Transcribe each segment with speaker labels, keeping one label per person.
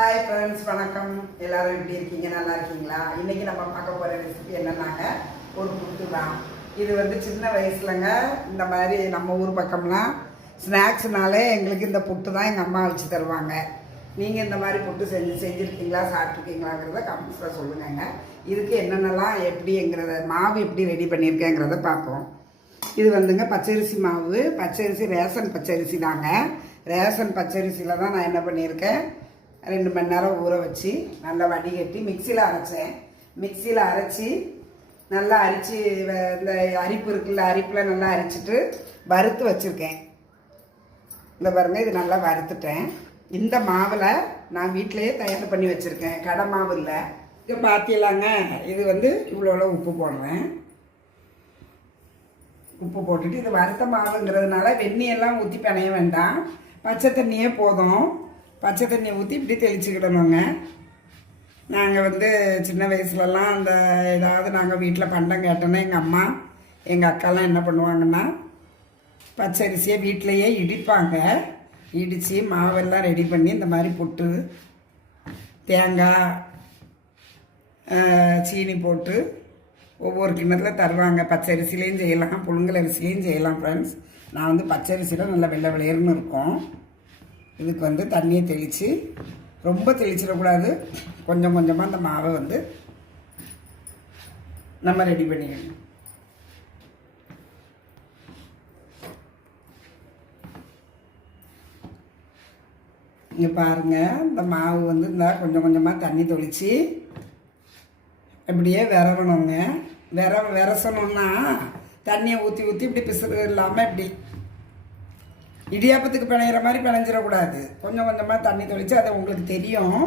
Speaker 1: hi friends வணக்கம் எல்லோரும் எப்படி இருக்கீங்க நல்லா இருக்கீங்களா இன்றைக்கி நம்ம பார்க்க போகிற ரெசிபி என்னன்னாங்க ஒரு புட்டு தான் இது வந்து சின்ன வயசுலங்க இந்த மாதிரி நம்ம ஊர் பக்கம்லாம் ஸ்நாக்ஸ்னாலே எங்களுக்கு இந்த புட்டு தான் எங்கள் அம்மா வச்சு தருவாங்க நீங்கள் இந்த மாதிரி புட்டு செஞ்சு செஞ்சுருக்கீங்களா சாப்பிட்ருக்கீங்களாங்கிறத கமெண்ட்ஸில் சொல்லுங்கங்க இதுக்கு என்னென்னலாம் எப்படிங்கிறத மாவு எப்படி ரெடி பண்ணியிருக்கேங்கிறத பார்ப்போம் இது வந்துங்க பச்சரிசி மாவு பச்சரிசி ரேஷன் பச்சரிசி தாங்க ரேஷன் பச்சரிசியில் தான் நான் என்ன பண்ணியிருக்கேன் ரெண்டு மணி நேரம் ஊற வச்சு நல்லா வடிகட்டி மிக்சியில் அரைச்சேன் மிக்சியில் அரைச்சி நல்லா அரிச்சு இந்த அரிப்பு இருக்குல்ல அரிப்பில் நல்லா அரிச்சிட்டு வறுத்து வச்சுருக்கேன் இந்த பாருங்க இது நல்லா வறுத்துட்டேன் இந்த மாவில் நான் வீட்டிலையே தயார் பண்ணி வச்சுருக்கேன் கடை மாவு இல்லை இது பார்த்திலாங்க இது வந்து இவ்வளோ உப்பு போடுறேன் உப்பு போட்டுட்டு இது வறுத்த மாவுங்கிறதுனால வெந்நியெல்லாம் ஊற்றி பிணைய வேண்டாம் பச்சை தண்ணியே போதும் பச்சை தண்ணியை ஊற்றி இப்படி தெளிச்சுக்கிடணுங்க நாங்கள் வந்து சின்ன வயசுலலாம் அந்த ஏதாவது நாங்கள் வீட்டில் பண்டம் கேட்டோன்னா எங்கள் அம்மா எங்கள் அக்காலாம் என்ன பண்ணுவாங்கன்னா பச்சரிசியை வீட்டிலையே இடிப்பாங்க இடித்து மாவெல்லாம் ரெடி பண்ணி இந்த மாதிரி புட்டு தேங்காய் சீனி போட்டு ஒவ்வொரு கிண்ணத்தில் தருவாங்க பச்சரிசிலையும் செய்யலாம் புழுங்கல் அரிசிலையும் செய்யலாம் ஃப்ரெண்ட்ஸ் நான் வந்து பச்சரிசியில் நல்லா வெள்ளை விளையர்னு இருக்கோம் இதுக்கு வந்து தண்ணியை தெளித்து ரொம்ப தெளிச்சிடக்கூடாது கொஞ்சம் கொஞ்சமாக அந்த மாவை வந்து நம்ம ரெடி பண்ணிக்கணும் இங்கே பாருங்கள் இந்த மாவு வந்து இந்த கொஞ்சம் கொஞ்சமாக தண்ணி தொளித்து இப்படியே விரவணுங்க விர விரசணுன்னா தண்ணியை ஊற்றி ஊற்றி இப்படி பிசுறது இல்லாமல் இப்படி இடியாப்பத்துக்கு பிணையிற மாதிரி பிணைஞ்சிடக்கூடாது கொஞ்சம் கொஞ்சமாக தண்ணி தெளித்து அதை உங்களுக்கு தெரியும்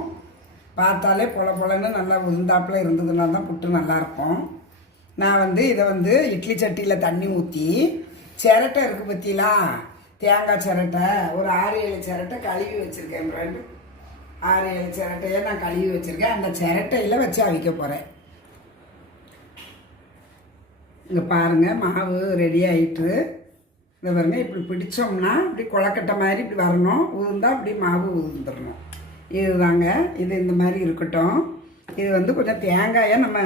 Speaker 1: பார்த்தாலே பொல பொலன்னு நல்லா உளுந்தாப்பில் இருந்ததுன்னா தான் புட்டு நல்லாயிருக்கும் நான் வந்து இதை வந்து இட்லி சட்டியில் தண்ணி ஊற்றி சிரட்டை இருக்குது பற்றிலா தேங்காய் சிரட்டை ஒரு ஆறு ஏழு சிரட்டை கழுவி வச்சுருக்கேன் ஃப்ரெண்டு ஆறு ஏழு சிரட்டையை நான் கழுவி வச்சுருக்கேன் அந்த சிரட்டையில் வச்சு அவிக்க போகிறேன் இங்கே பாருங்கள் மாவு ரெடி ஆகிட்டு இந்த பாருங்க இப்படி பிடிச்சோம்னா இப்படி கொழக்கட்டை மாதிரி இப்படி வரணும் உதிர்ந்தால் அப்படி மாவு உதிர்ந்துடணும் இதுதாங்க இது இந்த மாதிரி இருக்கட்டும் இது வந்து கொஞ்சம் தேங்காயை நம்ம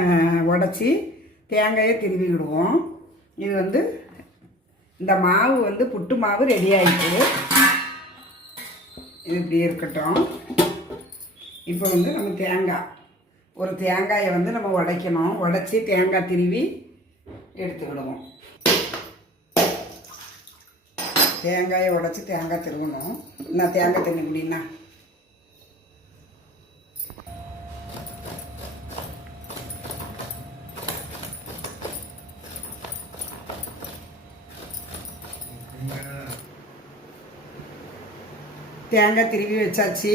Speaker 1: உடச்சி தேங்காயை விடுவோம் இது வந்து இந்த மாவு வந்து புட்டு மாவு ரெடி ஆகிட்டு இது இப்படி இருக்கட்டும் இப்போ வந்து நம்ம தேங்காய் ஒரு தேங்காயை வந்து நம்ம உடைக்கணும் உடச்சி தேங்காய் திருவி எடுத்துக்கிடுவோம் தேங்காயை உடச்சி தேங்காய் திருவணும் நான் தேங்காய் தண்ணி குடினா தேங்காய் திருவி வச்சாச்சு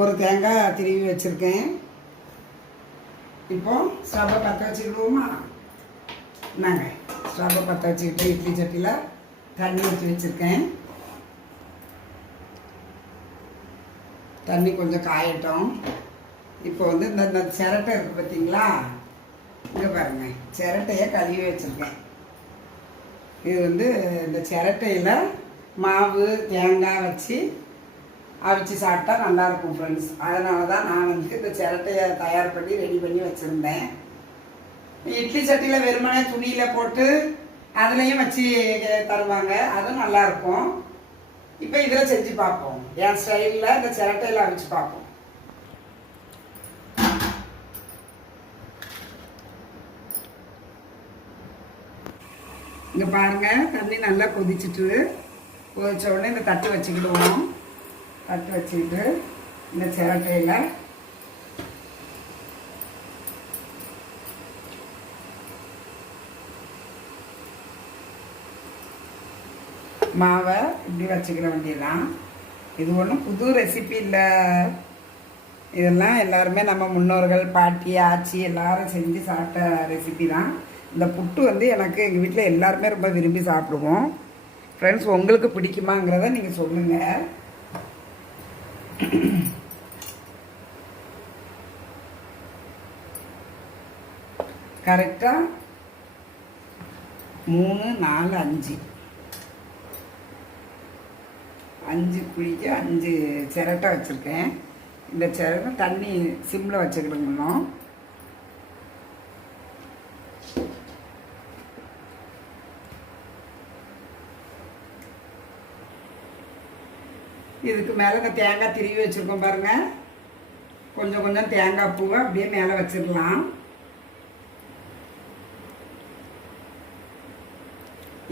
Speaker 1: ஒரு தேங்காய் திருவி வச்சுருக்கேன் இப்போ சபை பற்ற வச்சுருவோமா நாங்கள் ஸ்டவ்வை பற்ற வச்சுக்கிட்டு இட்லி சட்டியில் தண்ணி ஊற்றி வச்சுருக்கேன் தண்ணி கொஞ்சம் காயட்டும் இப்போ வந்து இந்த இந்த சிரட்டை இருக்குது பார்த்தீங்களா இங்கே பாருங்கள் சிரட்டையை கழுவி வச்சுருக்கேன் இது வந்து இந்த சிரட்டையில் மாவு தேங்காய் வச்சு அவிச்சு சாப்பிட்டா நல்லாயிருக்கும் ஃப்ரெண்ட்ஸ் அதனால தான் நான் வந்து இந்த சிரட்டையை தயார் பண்ணி ரெடி பண்ணி வச்சுருந்தேன் இட்லி சட்டியில் வெறுமனே துணியில் போட்டு அதுலேயும் வச்சு தருவாங்க அதுவும் நல்லாயிருக்கும் இப்போ இதில் செஞ்சு பார்ப்போம் என் ஸ்டைலில் இந்த சிரட்டையில் அமைச்சு பார்ப்போம் இங்கே பாருங்கள் தண்ணி நல்லா கொதிச்சுட்டு கொதித்த உடனே இந்த தட்டு வச்சுக்கிடுவோம் தட்டு வச்சுக்கிட்டு இந்த சிரட்டையில் மாவை இப்படி வச்சுக்கிற வேண்டியதான் இது ஒன்றும் புது ரெசிபி இல்லை இதெல்லாம் எல்லாருமே நம்ம முன்னோர்கள் பாட்டி ஆச்சி எல்லாரும் செஞ்சு சாப்பிட்ட ரெசிபி தான் இந்த புட்டு வந்து எனக்கு எங்கள் வீட்டில் எல்லாருமே ரொம்ப விரும்பி சாப்பிடுவோம் ஃப்ரெண்ட்ஸ் உங்களுக்கு பிடிக்குமாங்கிறத நீங்கள் சொல்லுங்கள் கரெக்டாக மூணு நாலு அஞ்சு அஞ்சு குழிக்கு அஞ்சு சிரட்டை வச்சுருக்கேன் இந்த சிரட்டை தண்ணி சிம்மில் வச்சுக்கிடுங்கண்ணோ இதுக்கு மேலே இந்த தேங்காய் திருவி வச்சுருக்கோம் பாருங்கள் கொஞ்சம் கொஞ்சம் தேங்காய் பூவை அப்படியே மேலே வச்சிடலாம்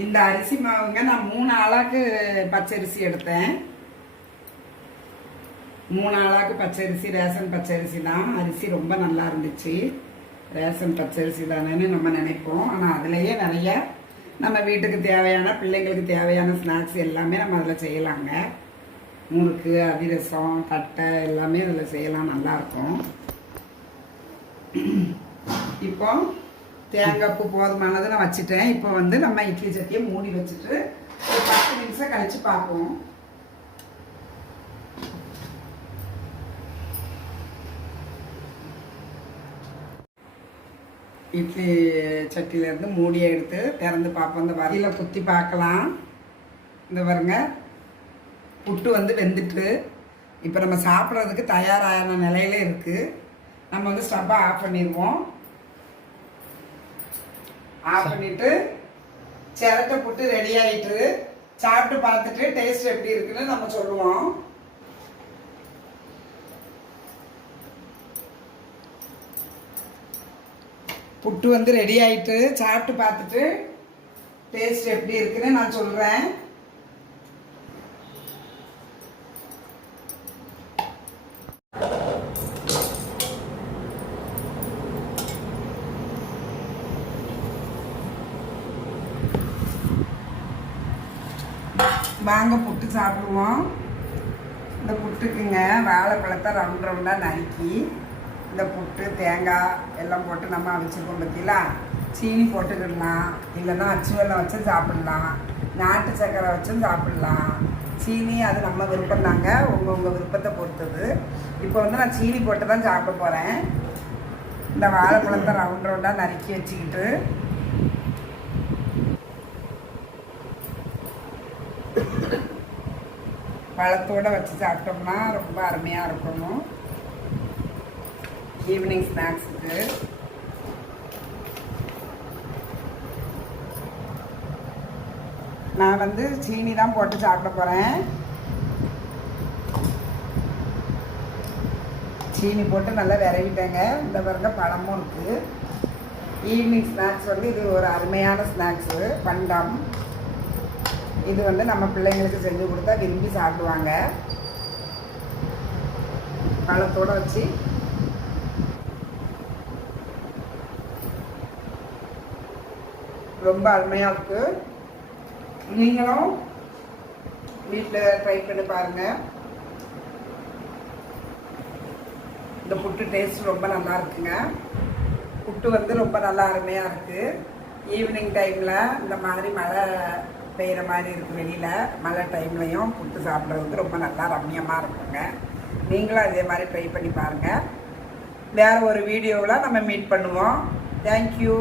Speaker 1: இந்த அரிசி மாவுங்க நான் மூணு ஆளாக்கு பச்சரிசி எடுத்தேன் மூணு ஆளாக்கு பச்சரிசி ரேஷன் பச்சரிசி தான் அரிசி ரொம்ப நல்லா இருந்துச்சு ரேஷன் பச்சரிசி தானேன்னு நம்ம நினைப்போம் ஆனால் அதுலேயே நிறைய நம்ம வீட்டுக்கு தேவையான பிள்ளைங்களுக்கு தேவையான ஸ்நாக்ஸ் எல்லாமே நம்ம அதில் செய்யலாங்க முறுக்கு அதிரசம் தட்டை எல்லாமே அதில் செய்யலாம் நல்லாயிருக்கும் இப்போ தேங்காய் உப்பு போதுமானதை நான் வச்சுட்டேன் இப்போ வந்து நம்ம இட்லி சட்டியை மூடி வச்சுட்டு ஒரு பத்து நிமிஷம் கழித்து பார்ப்போம் இட்லி சட்டியிலேருந்து மூடியை எடுத்து திறந்து பார்ப்போம் இந்த வரியில் குத்தி பார்க்கலாம் இந்த பாருங்க புட்டு வந்து வெந்துட்டு இப்போ நம்ம சாப்பிட்றதுக்கு தயாரான நிலையில இருக்குது நம்ம வந்து ஸ்டவ்வை ஆஃப் பண்ணிடுவோம் ஆஃப் பண்ணிட்டு சிரட்டை புட்டு ரெடி ஆயிட்டு சாப்பிட்டு பார்த்துட்டு டேஸ்ட் எப்படி இருக்குன்னு நம்ம சொல்லுவோம் புட்டு வந்து ரெடி ஆயிட்டு சாப்பிட்டு பார்த்துட்டு டேஸ்ட் எப்படி இருக்குன்னு நான் சொல்கிறேன் வாங்க புட்டு சாப்பிடுவோம் இந்த புட்டுக்குங்க வாழைப்பழத்தை ரவுண்ட் ரவுண்டாக நறுக்கி இந்த புட்டு தேங்காய் எல்லாம் போட்டு நம்ம அவிச்சிருக்கோம் பார்த்தீங்களா சீனி போட்டுக்கிடலாம் இல்லைன்னா அச்சு வெள்ளம் வச்சும் சாப்பிட்லாம் நாட்டு சக்கரை வச்சும் சாப்பிட்லாம் சீனி அது நம்ம விருப்பம் தாங்க உங்கள் உங்கள் விருப்பத்தை பொறுத்தது இப்போ வந்து நான் சீனி போட்டு தான் சாப்பிட போகிறேன் இந்த வாழைப்பழத்தை ரவுண்ட் ரவுண்டாக நறுக்கி வச்சுக்கிட்டு பழத்தோடு வச்சு சாப்பிட்டோம்னா ரொம்ப அருமையாக இருக்கணும் ஈவினிங் ஸ்நாக்ஸுக்கு நான் வந்து சீனி தான் போட்டு சாப்பிட போகிறேன் சீனி போட்டு நல்லா விரைவிட்டேங்க இந்த பாருங்க பழமும் இருக்குது ஈவினிங் ஸ்நாக்ஸ் வந்து இது ஒரு அருமையான ஸ்நாக்ஸு பண்டம் இது வந்து நம்ம பிள்ளைங்களுக்கு செஞ்சு கொடுத்தா விரும்பி சாப்பிடுவாங்க பழத்தோடு வச்சு ரொம்ப அருமையாக இருக்குது நீங்களும் வீட்டில் ட்ரை பண்ணி பாருங்கள் இந்த புட்டு டேஸ்ட் ரொம்ப நல்லா இருக்குங்க புட்டு வந்து ரொம்ப நல்லா அருமையாக இருக்குது ஈவினிங் டைமில் இந்த மாதிரி மழை பெய்கிற மாதிரி இருக்கும் வெளியில் மழை டைம்லையும் புட்டு சாப்பிட்றதுக்கு ரொம்ப நல்லா ரம்மியமாக இருக்குங்க நீங்களும் அதே மாதிரி ட்ரை பண்ணி பாருங்கள் வேறு ஒரு வீடியோவில் நம்ம மீட் பண்ணுவோம் தேங்க்யூ